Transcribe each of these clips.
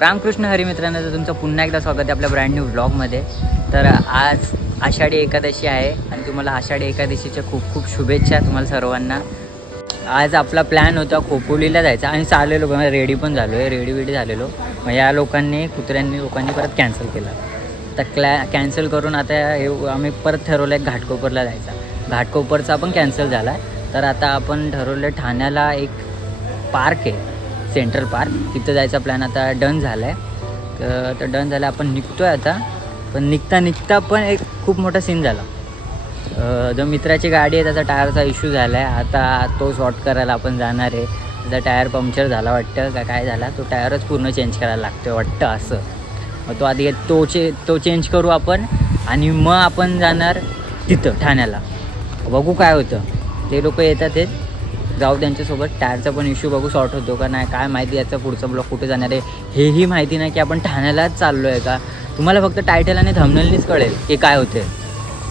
रामकृष्ण हरी मित्रांनो, तर तुमचं पुन्हा एकदा स्वागत आहे आपल्या ब्रँड न्यू व्लॉगमध्ये। तर आज आषाढी एकादशी आहे आणि तुम्हाला आषाढी एकादशीच्या खूप खूप शुभेच्छा तुम्हाला सर्वांना। आज आपला प्लॅन होता खोपोलीला जायचा आणि चाललेलो रेडी पण झालो आहे, रेडी झालेलो। मग या लोकांनी लोकांनी परत कॅन्सल केला। तर कॅन्सल करून आता आम्ही परत ठरवलं आहे घाटकोपरला जायचा। घाटकोपरचा पण कॅन्सल झाला आहे। तर आता आपण ठरवलं ठाण्याला एक पार्क आहे, सेंट्रल पार्क, तिथं जायचा प्लॅन आता डन झाला आहे। तर डन झालं, आपण निघतो आहे आता। पण निघता पण एक खूप मोठा सीन झाला। जो मित्राची गाडी आहे त्याचा टायरचा इश्यू झाला आहे। आता तो सॉर्ट करायला आपण जाणार आहे। त्याचा टायर पंक्चर झाला वाटतं का काय झाला, तो टायरच पूर्ण चेंज करायला लागतो वाटतं असं। मग तो आधी तो चेंज करू आपण आणि मग आपण जाणार तिथं ठाण्याला, बघू काय होतं। ते लोक येतात ते जाऊ त्यांच्यासोबत। टायरचा पण इश्यू बघू सॉर्ट होतो का नाही काय माहिती। याचा पुढचा ब्लॉग कुठे जाणार आहे हेही माहिती नाही, की आपण ठाण्यालाच चाललो आहे का। तुम्हाला फक्त टायटल आणि थंबनेलनीच कळेल की काय होते।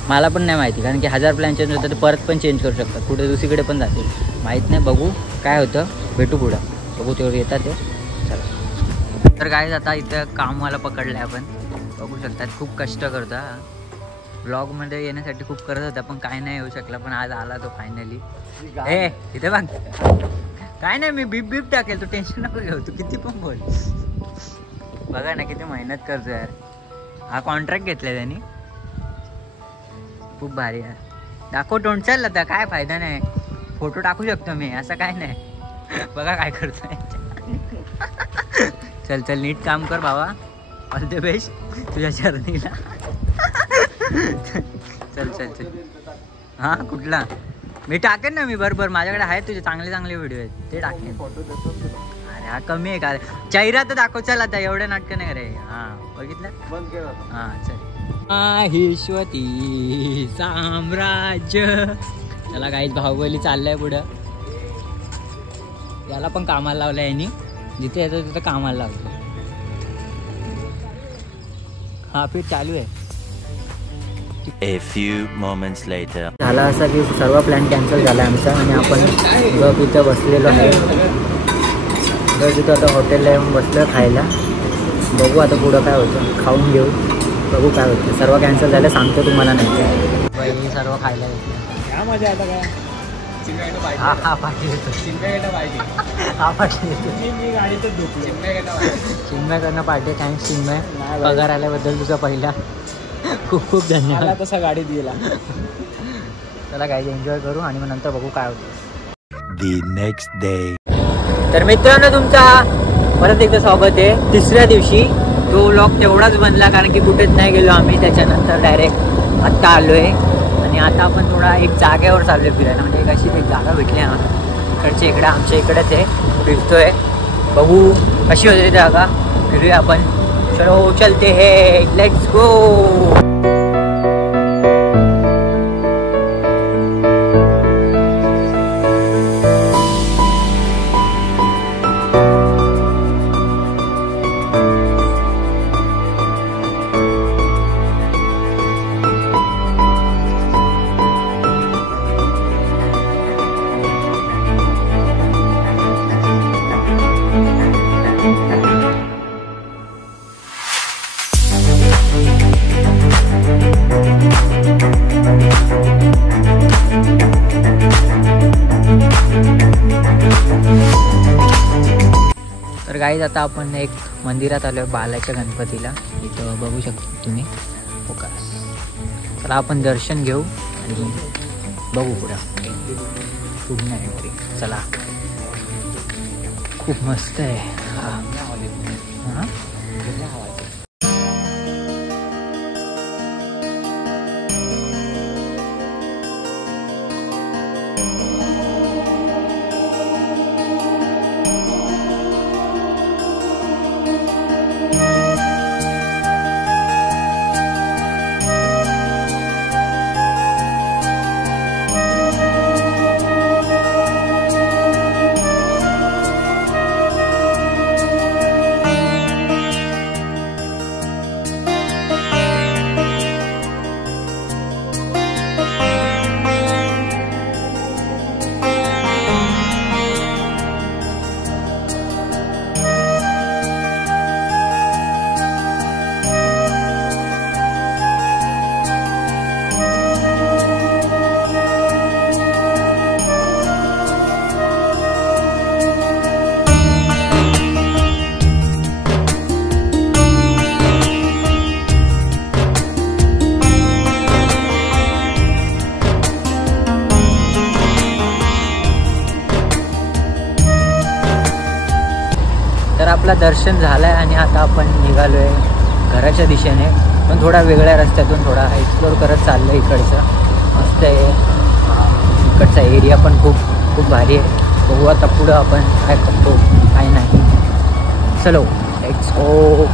मला पण नाही माहिती, कारण की 1000 प्लॅन चेंज होतं तर परत पण चेंज करू शकतात, कुठे दुसरीकडे पण जातील, माहीत नाही। बघू काय होतं, भेटू पुढं, बघू तेवढं येतात ते। चला तर काय आता इथं कामवाला पकडलं आहे आपण, बघू शकतात। खूप कष्ट करतो, ब्लॉगमध्ये येण्यासाठी खूप करत होता पण काय नाही येऊ शकला, पण आज आला तो फायनली। ए इथे बघ, काय नाही मी बीप टाकेल, तू टेन्शन नको घेऊ, तू किती पण बोल। बघा ना किती मेहनत करतो यार। हा कॉन्ट्रॅक्ट घेतलाय त्यांनी, खूप भारी आहे। दाखव तोंड, चल आता काय फायदा नाही, फोटो टाकू शकतो मी, असं काय नाही। बघा काय करतोय। चल नीट काम कर भावा, ऑल द बेस्ट तुझ्या जर्नीला। चल हां कुठला मी टाकेन ना, मी बरोबर माझ्याकडे आहे तुझे चांगले व्हिडिओ आहेत ते टाकेन। अरे हा कमी आहे का, चेहरा तर दाखव। चल आता एवढे नाटकं नाही करे। हां बघितलं, बंद केलं। हां चल, माहेश्वती साम्राज्य। चला काहीच बाहुबली चाललाय पुढं। याला पण कामाला लावलं यांनी, जिथे येतो तिथं कामाला लावतो। हा फिर चालू आहे। A few moments later. झाला असा की सर्व प्लॅन कॅन्सल झाला आमचा आणि आपण तिथं बसलेलो आहे। तिथं आता हॉटेलला येऊन बसलो खायला। बघू आता पुढं काय होतं, खाऊन घेऊ, बघू काय होतं। सर्व कॅन्सल झालं, सांगतो तुम्हाला नाही। बहिणी सर्व खायला घेतलं, क्या मजा आता काय। हा पाठी येतो, हा पाठी येतो। मी गाडीतच झोपलो। चिन्मयकडनं पाठी, थँक्स चिन्मय पगार आल्याबद्दल तुझा पहिला खूप धन्यवाद। तसा गाडीत गेला। चला काही एन्जॉय करू आणि मग नंतर बघू काय होतं। The next day. तर मित्रांनो तुमचा परत एकदा स्वागत आहे तिसऱ्या दिवशी। तो व्लॉग तेवढाच बनला कारण की कुठेच नाही गेलो आम्ही। त्याच्यानंतर डायरेक्ट आत्ता आलोय आणि आता आपण थोडा एक जागेवर चाललोय फिरायला। म्हणजे एक अशी एक जागा भेटली ना इकडच्या इकडे, आमच्या इकडेच आहे, फिरतोय, बघू कशी होती जागा, फिरूया आपण। चलो चलते है, लेट्स गो। तर गाईज आता आपण एक मंदिरात आलो आहे, बालाच्या गणपतीला। इथं बघू शकता तुम्ही फोकस। तर आपण दर्शन घेऊ आणि बघू पुढं एंट्री। चला खूप मस्त आहे। हां आपला दर्शन झालं आहे आणि आता आपण निघालो आहे घराच्या दिशेने, पण थोडा वेगळ्या रस्त्यातून थोडा एक्सप्लोर करत चाललं आहे. इकडचं मस्त आहे, इकडचा एरिया पण खूप भारी आहे. बघू आता पुढं आपण काय करतो काय नाही. चलो लेट्स गो.